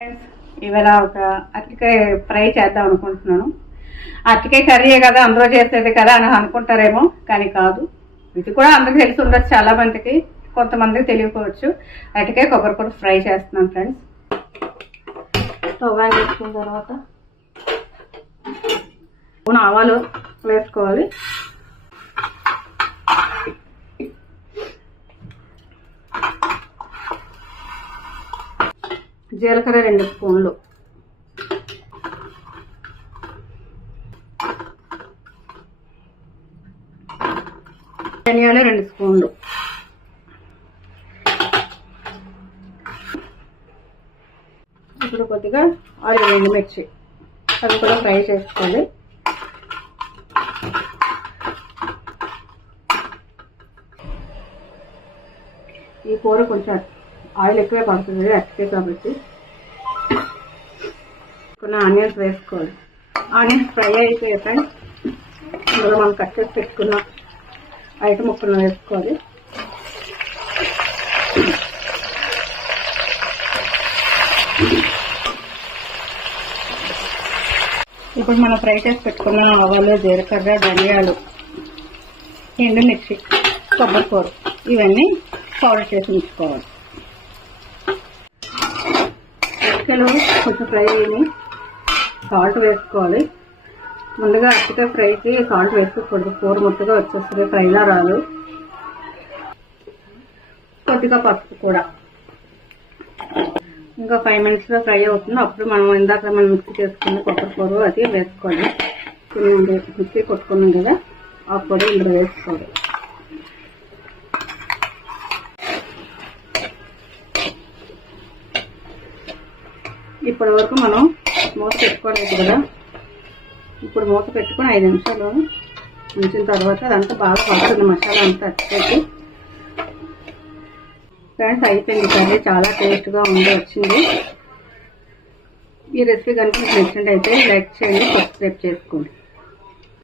ఇవాళ ఒక అరటికాయ ఫ్రై చేద్దాం అనుకుంటున్నాను. అరటికాయ కర్రీయే కదా అందరూ చేసేది కదా అని అనుకుంటారేమో, కానీ కాదు. ఇది కూడా అందరికి తెలిసి ఉండొచ్చు, చాలా మందికి, కొంతమందికి తెలియకపోవచ్చు. అరటికాయ కొబ్బరికూర ఫ్రై చేస్తున్నాను ఫ్రెండ్స్. స్టవ్ ఆన్ చేసుకున్న తర్వాత ఆవాలు వేసుకోవాలి. జీలకర్ర 2 స్పూన్లు, ధనియాలు 2 స్పూన్లు, ఇప్పుడు కొద్దిగా ఆయిల్, ఎండుమిర్చి అవి కూడా ఫ్రై చేసుకోవాలి. ఈ కూర కొంచెం ఆయిల్ ఎక్కువే పడుతుంది అరటికాయ కాబట్టి. కొన్ని ఆనియన్స్ వేసుకోవాలి. ఆనియన్స్ ఫ్రై అయిపోయాయి ఫ్రెండ్స్. ఇందులో మనం కట్ చేసి పెట్టుకున్న ఐటమ్ ముక్కలు వేసుకోవాలి. ఇప్పుడు మనం ఫ్రై చేసి పెట్టుకున్న ఆవాలు, జీలకర్ర, ధనియాలు, ఎండుమిర్చి, కొబ్బరికూర ఇవన్నీ పౌడర్ చేసి ఉంచుకోవాలి. అరటికాయలు కొంచెం ఫ్రై అయ్యి సాల్ట్ వేసుకోవాలి. ముందుగా అరటికాయ ఫ్రైకి సాల్ట్ వేసుకోకూడదు, కూర ముద్దగా వచ్చేస్తుంది, ఫ్రైలా రాదు. కొద్దిగా పసుపు కూడా. ఇంకా 5 మినిట్స్లో ఫ్రై అవుతుంది. అప్పుడు మనం ఇందాక మనం మిక్సీ చేసుకున్న కొబ్బరికూర అది వేసుకోవాలి. మిక్సీ కొట్టుకున్నాం కదా, ఆ పొడి ఇందులో వేసుకోవాలి. ఇప్పటి వరకు మనం మూత పెట్టుకోలేదు కదా, ఇప్పుడు మూత పెట్టుకొని 5 నిమిషాలు ఉంచిన తర్వాత అదంతా బాగా పడుతుంది, మసాలా అంతా అట్టుపెట్టి. ఫ్రెండ్స్ అయిపోయింది కర్రీ, చాలా టేస్ట్గా వచ్చింది. ఈ రెసిపీ కనుక మీకు నచ్చినట్టయితే లైక్ చేయండి, సబ్స్క్రైబ్ చేసుకోండి.